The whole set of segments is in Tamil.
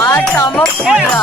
ஆட்டாம போடுறா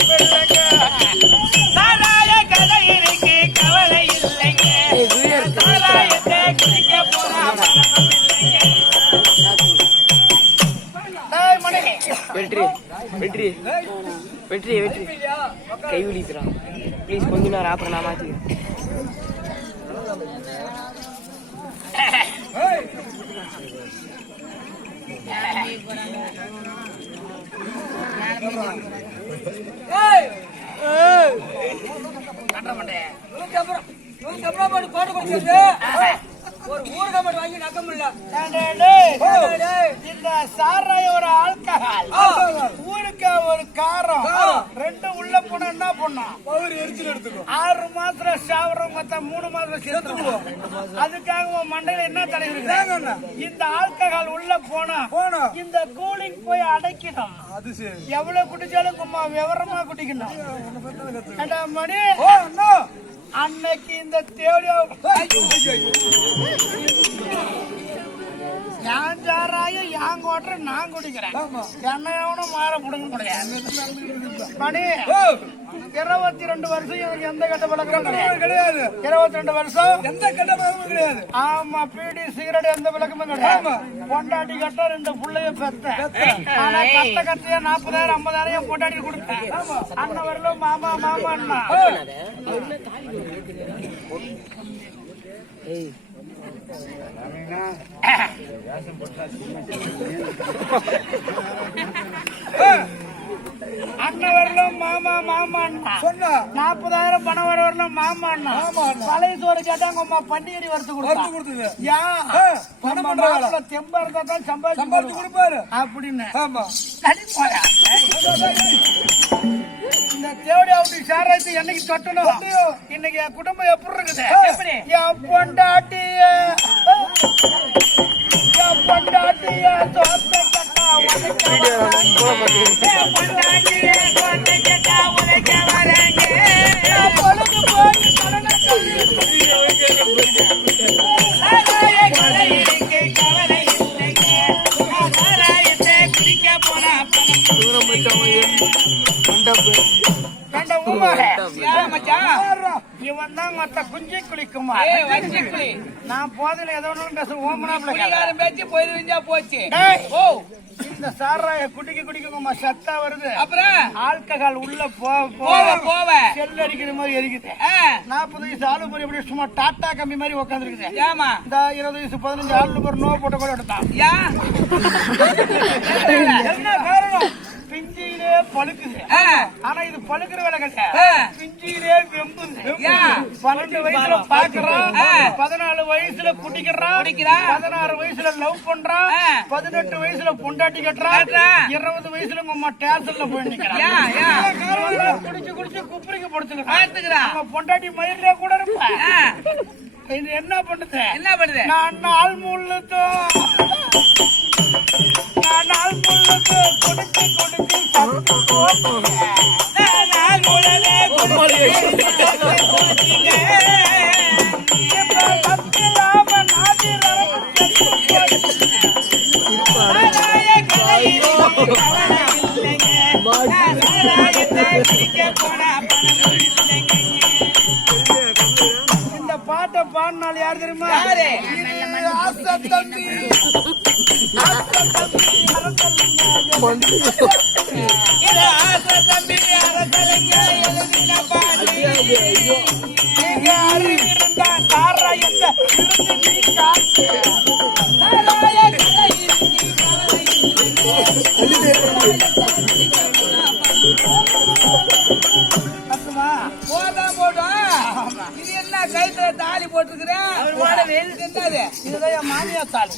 வெற்றி வெற்றி வெற்றி கை விழிக்கிறான் ப்ளீஸ் கொஞ்ச நேரம் அப்புறம் நான் மாற்றிக்கிறேன் ஒரு ஊர் கம்பெனி வாங்கி நக்க முடியல சாராய ஒரு ஆல்கஹால் ஊருக்கு ஒரு காரம்? ரெண்டு உள்ள போனா என்ன பண்ணும் பவர் எரிச்சல் எடுத்துக்கும். ஆறு மாசத்துல சாவரம் மொத்தம் மூணு மாசத்துல செத்துருவோம் அதுக்காக உன் மண்டையில என்ன தடை இருக்கு? இந்த ஆல்கஹால் உள்ள போனா போனா. இந்த கூலிங் போய் அடைக்கணும். அது சரி. எவ்வளவு குடிச்சாலும் சும்மா விவரமா குடிக்கணும். மணி? அன்னைக்கு இந்த தேடியோ யான் சாராயம் யான் கோட்டை நான் குடிக்கிறேன். என்ன எவனும் மாற புடுங்க முடியாது. மணி இருபத்தி ரெண்டு வருஷம் இவருக்கு எந்த கெட்ட பழக்கம் கிடையாது. இருபத்தி ரெண்டு வருஷம். எந்த கெட்ட பழக்கமும் கிடையாது. ஆமா பீடி சிகரெட் எந்த பழக்கமும் கிடையாது. பொண்டாட்டி கட்ட ரெண்டு புள்ளைய பெத்த ஆனா கட்ட கட்டையா நாற்பதாயிரம் ஐம்பதாயிரம் பொண்டாட்டி கொடுத்தேன். அண்ணன் வரலும் மாமா மாமா அண்ணா அண்ணன் வரலும் மாமா மாமா சொன்னா. நாற்பதாயிரம் பணம் வர வரலும் மாமா அண்ணா பழைய சோறு கேட்டாங்க அம்மா பண்டிகை வறுத்து கொடுத்து கொடுத்தது. யா பணம் பண்றாங்க தெம்பா இருந்தா தான் சம்பாதிச்சு கொடுப்பாரு. அப்படின்னு. ஆமா. தேவடி அப்படி சாராயத்தை என்னைக்கு தொட்டணும் இன்னைக்கு என் குடும்பம் எப்படி இருக்குது? என் பொண்டாட்டிய என் பொண்டாட்டிய சொத்த கட்டா உனக்கு என் பொண்டாட்டிய சொத்த கட்டா உனக்கு வராங்க என் பொழுது போய் இவன் தான் மத்த குஞ்சு குளிக்குமா? நான் போதில ஏதோ ஒன்று பேச ஓமனாப்ல பேச்சு போயிருந்தா போச்சு. ஓ. இந்த சாராய குடிக்க குடிக்குமா சத்தா வருது. அப்புறம்? ஆல்கஹால் உள்ள போ போவ போவ. செல் அடிக்கிற மாதிரி எரிக்குது. நாற்பது வயசு ஆளு எப்படி சும்மா டாட்டா கம்பி மாதிரி உட்காந்துருக்குது ஏமா இந்த இருபது வயசு பதினஞ்சு ஆளு பேர் நோ போட்ட கூட எடுத்தான். என்ன காரணம்? பிஞ்சியிலே பழுக்குது ஆனா இது பழுக்கிற வேலை. கிடையாது பிஞ்சியிலே வெம்புது? பன்னெண்டு வயசுல பாக்குறான். பதினாலு வயசுல குடிக்கிறான். பதினாறு வயசுல லவ் பண்றான். பதினெட்டு வயசுல பொண்டாட்டி கட்டுறான். இருபது வயசுல உங்க ஸ்டேஷன்ல போய் நிக்கிறான் யா, யா. இவன் குடிச்சு குடிச்சு குப்புரிக்க படுத்துக்கிறான் பொண்டாட்டி மயிலே கூட இருப்பா ஆ, இது என்ன பண்ணுது? என்ன பண்ணுது? நான் நாள் முழுதும் நான் நாள் முழுதும் கொடுத்து கொடுத்து சத்து. நாள் முழுவே இப்ப பாடினால் யார் தெரியுமா யாரு? நீங்க அறிவிருந்தா சாராயத்தை இருந்து நீ காத்து. கைத்துல தாலி போட்டுருக்கிறேன். என்னது? இதுதான் என் மாமியார் தாலி.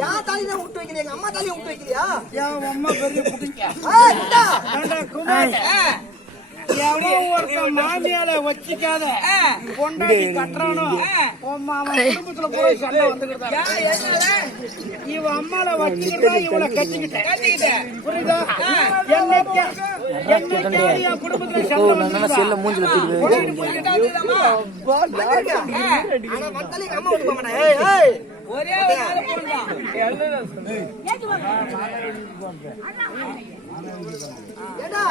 யா தாலி? தான் விட்டு வைக்கிறீங்க? அம்மா தாலியை விட்டு வைக்கிறியா? என் அம்மா பெரிய. எவனோ ஒருத்தன் மாமியால வச்சிக்காத. ஆ. பொண்டாட்டி கட்டுறானோ மாமன் குடும்பத்துல போய் சண்டை என்னது? இவ அம்மால வச்சுக்கிட்டா இவளை கட்டிக்கிட்டேன். கட்டிக்கிட்டேன். புரியுதா? என்னைக்கு என்னைக்கு என் குடும்பத்துல சண்டை வந்துக்கிட்டா செல்ல மூஞ்சில போயிடுவேன் அம்மா. ஒரே ஒரு நாள் போடுதான் ஏடா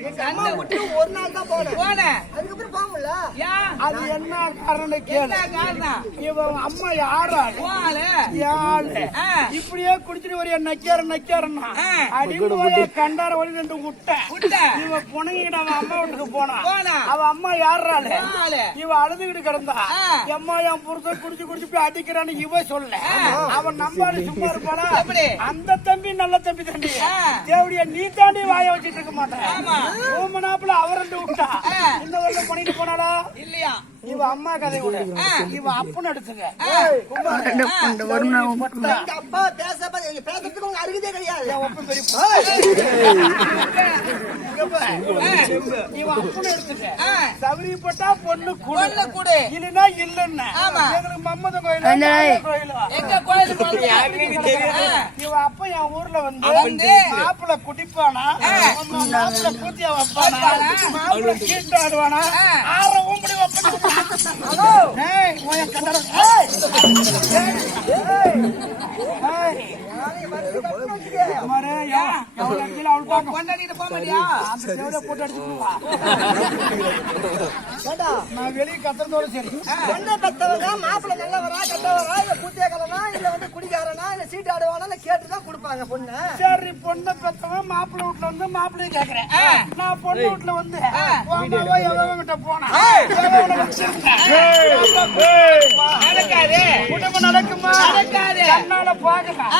எங்க அம்மா விட்டு ஒரு நாள் தான் போனேன். போனேன் அதுக்கப்புறம் அது என்ன காரணம் கேளு. இவன் அம்மா யாரு. இப்படியே குடிச்சிட்டு ஒரு நக்கியார நக்கியாருன்னா கண்டார வழி ரெண்டு விட்ட. இவன் புனங்கிட்டு அவன் அம்மா வீட்டுக்கு போனா. போனா. அவன் அம்மா யாரால யாரு? இவ அழுதுகிட்டு கிடந்தா. ஆ. எம்மா என் புருஷன் குடிச்சு குடிச்சு போய் அடிக்கிறான்னு இவ சொல்ல அவன் நம்பாடு சும்மா இருப்பானா? அந்த தம்பி நல்ல தம்பி தம்பி. தேவடிய நீ தாண்டி வாய வச்சிட்டு இருக்க மாட்டேன். ஆமா. ஓமனாப்புல அவர் ரெண்டு விட்டா. இந்த வருஷம் பண்ணிட்டு போனாளா? இல்லையா? இவ அம்மா கதை விட இவ அப்பன் எடுத்துக்க. ஆ. குமார், பட்டா. எங்க அப்பா பேச பேசுறதுக்கு உங்க அருகதே கிடையாது. ஒப்ப பெரிய இவன் அப்பனை எடுத்துக்க. ஆ. சௌரியப்பட்டா பொண்ணு குடு. இல்லைன்னா இல்லைன்னா. எங்களுக்கு மம்மத கோயில் இவன் அப்ப என் ஊர்ல வந்து மாப்பிள்ள குடிப்பானா? மாப்பிள்ள கூத்தியா வைப்பானா? வைப்பானா? மாப்பிள்ள கீட்டு ஆடுவானா. ஆற ஊம்படி வைப்பானா? வெளியே கத்துறதோட சரி என்ன பெத்தவங்க மாப்பிள்ளை நல்லவரா கெட்டவரா இல்ல கூத்தியக்காரனா இல்ல வந்து குடிகாரனா இல்ல சீட்டு ஆடுவானா கேட்டுதான் கொடுப்பாங்க பொண்ணு சரி பொண்ணை பெத்தவன் மாப்பிள்ளை வீட்டுல வந்து மாப்பிள்ளையை கேக்குறேன் நான் பொண்ணு வீட்டுல வந்து எவங்கிட்ட போனா. நடக்காது நடக்குமா நடக்காது. கண்ணால பாக்கலாம்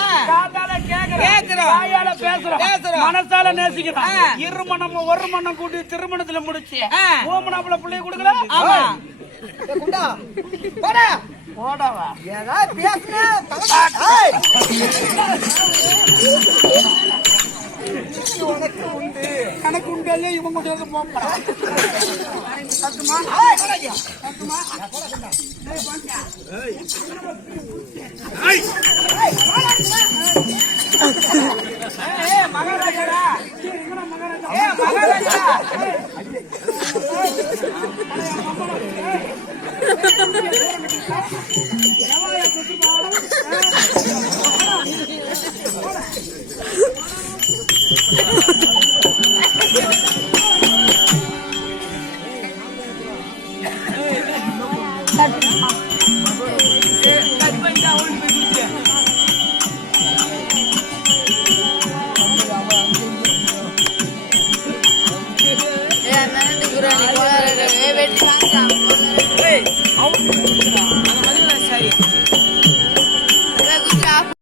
பேசுறோம். மனசால நேசிக்கிறோம். ஆ. இருமணம் ஒரு மணம் கூட்டி திருமணத்துல முடிச்சு. ஓமனாப்புல பிள்ளை கொடுக்கல? ஆமா. குண்டா. போடா. ஏதாவது பேசுன? ஏய். எனக்கு உண்டல்ல இவங்க சேர்ந்து போப்பா சத்துமா? சத்துமா? ஏய் மகாராஜா.